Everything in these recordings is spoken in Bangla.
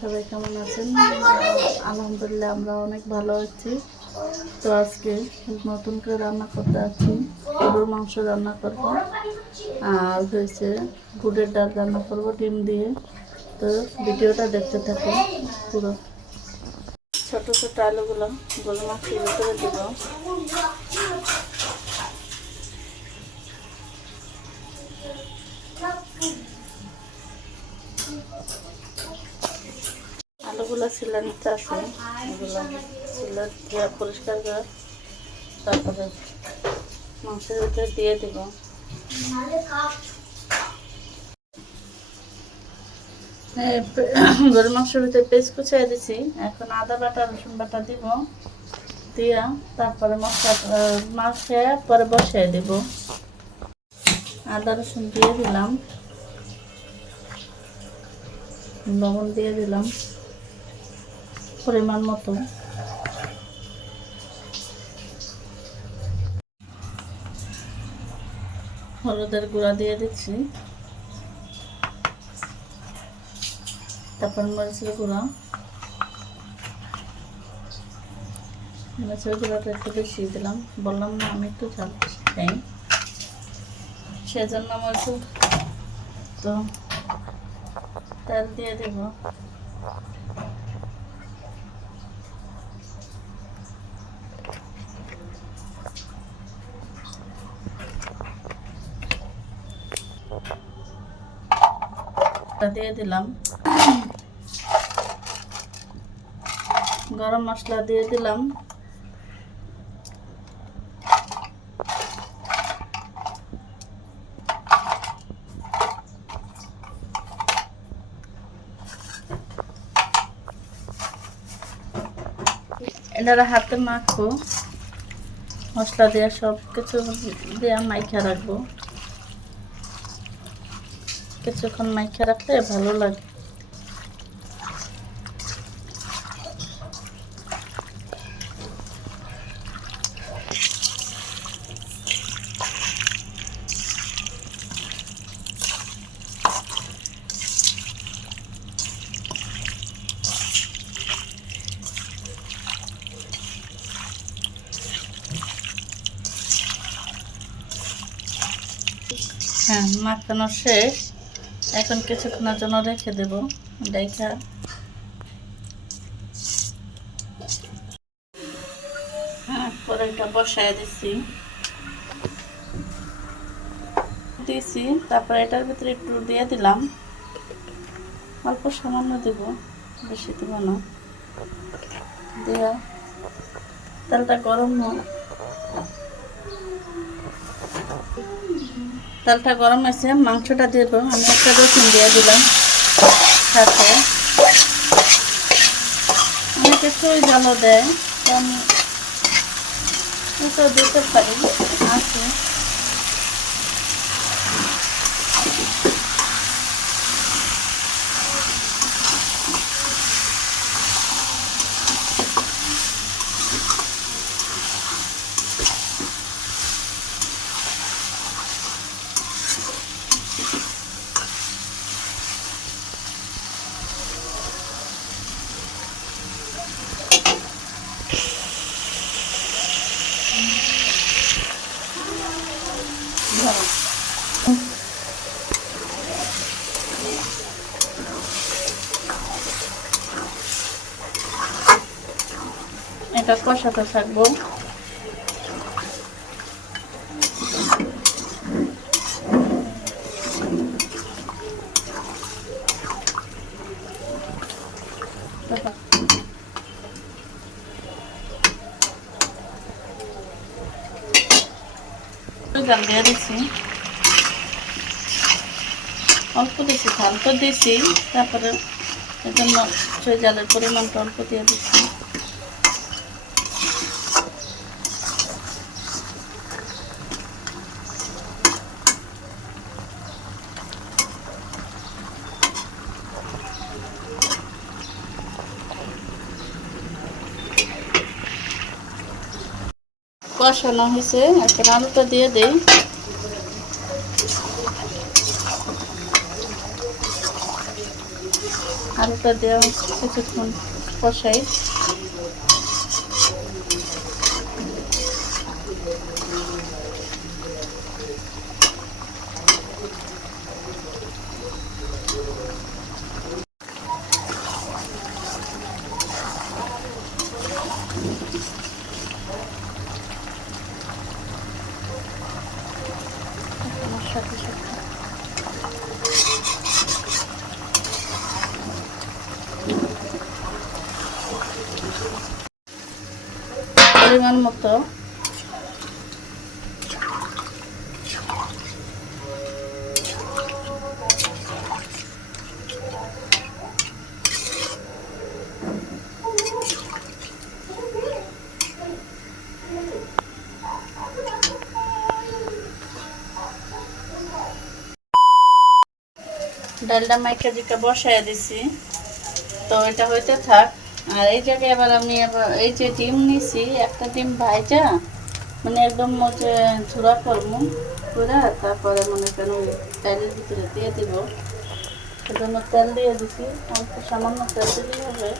সবাই কেমন আছেন? আলহামদুলিল্লাহ, আমরা অনেক ভালো আছি। তো আজকে নতুন করে রান্না করতে আছি। গরুর মাংস রান্না করব। আর হয়েছে গুড়ের ডাল রান্না করব ডিম দিয়ে। তো ভিডিওটা দেখতে থাকুন পুরো। ছোটো ছোটো আলুগুলো গরুর মাংসের ভিতরে দেব। নিতে আছে এগুলো দিয়ে পরিষ্কার করে। তারপরে মাংসের ভিতরে দিয়ে দিব। গরুর মাংসের ভিতরে পেস্ট কুচিয়ে দিছি। এখন আদা বাটা, রসুন বাটা দিব, দিয়া তারপরে মশলা মাখিয়ে পরে বসিয়ে দিব। আদা, রসুন দিয়ে দিলাম। লবণ দিয়ে দিলাম। পরিমাণ মতো হলুদের গুঁড়া দিয়ে দিচ্ছি। তারপর মরিচের গুঁড়া। মরিচের গুঁড়াটা একটু বেশি দিলাম। বললাম না, আমি একটু ঝাল খাই সেজন্য মরিচের তো তেল দিয়ে দেব। দিয়ে দিলাম। গরম মশলা দিয়ে দিলাম। এনারা হাতে মাখবো মশলা দিয়ে সব কিছু দিয়ে মাইখা রাখব। কিছুক্ষণ মাইখা রাখলে ভালো লাগে। হ্যাঁ মাখানো শেষ। এখন কিছুক্ষণের জন্য রেখে দেব। দেখা। হ্যাঁ এটা বসায় দিছি। দিয়েছি তারপরে এটার ভিতরে একটু দিয়ে দিলাম। অল্প সামান্য দেব, বেশি দেবো না। দেওয়া তেলটা গরম হোক। তেলটা গরম আছে মাংসটা দেব। আমি একটা রসুন দিয়ে দিলাম। সাথে অনেকে সই জলও দেয় আমি দিতে পারি। আছে এটা কষাতে থাকব। জাল দিয়ে দিচ্ছি অল্প দিচ্ছি ধান তো দিছি, তারপরে এজন্য জালের পরিমাণটা অল্প দিয়ে দিচ্ছি কষানো হয়েছে। এখন আলুটা দিয়ে দেই। আলুটা দেওয়া কিছুক্ষণ কষাই আমার সাথে সাথে পরিমাণ মতো। ডালটা মাইকা দিকে বসায় দিছি তো এটা হইতে থাক আর এই জায়গায় এবার আমি এবার এই যে ডিম নিছি, একটা ডিম ভাইজা মানে একদম মজে ঝুরা করব করে তারপরে মনে কেন তেলের ভিতরে দিয়ে দিব। সেজন্য তেল দিয়ে দিছি, অল্প সামান্য তেল দিলেই হবে।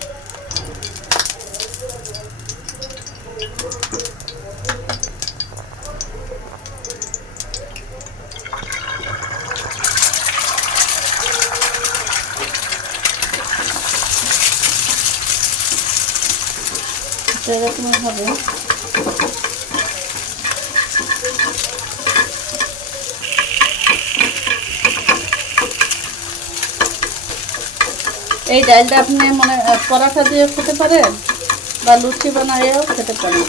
হবে। এই ডালটা আপনি মানে পরাঠা দিয়ে খেতে পারেন বা লুচি বানাইয়েও খেতে পারেন।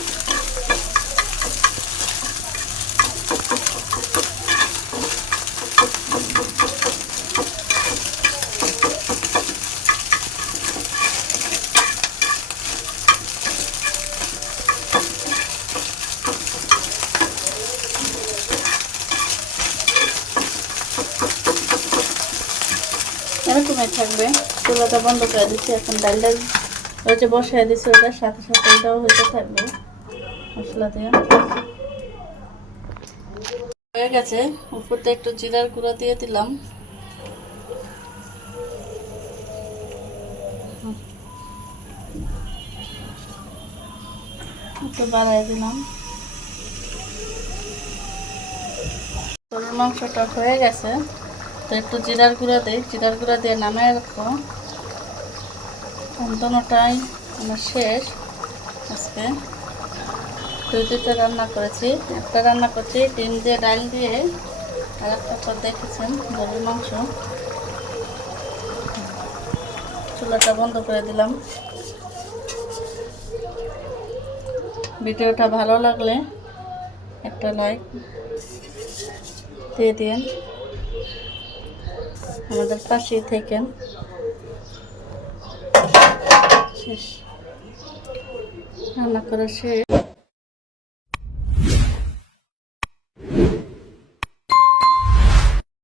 এরকমই থাকবে। চুলাটা বন্ধ করে দিচ্ছি, এখন ডালটা যে বসায় দিচ্ছি ওটার সাথে সাথে এটাও হইতে থাকবে। মশলা দিয়ে। হয়ে গেছে, উপরটা একটু জিরার গুঁড়া দিয়ে দিলাম। মাংসটা হয়ে গেছে। তো একটু জিরার গুঁড়া দিই জিরার গুঁড়া দিয়ে নামায় রাখব। অন্তনটাই আমার শেষ আজকে। দুই দুইটা রান্না করেছি, একটা রান্না করছি, ডিম দিয়ে, ডাল দিয়ে, আর একটা দেখেছেন, গরুর মাংস। চুলাটা বন্ধ করে দিলাম। ভিডিওটা ভালো লাগলে একটা লাইক দিয়ে দিন আমাদের পাশেই থেকেন শেষ। রান্না করা শেষ।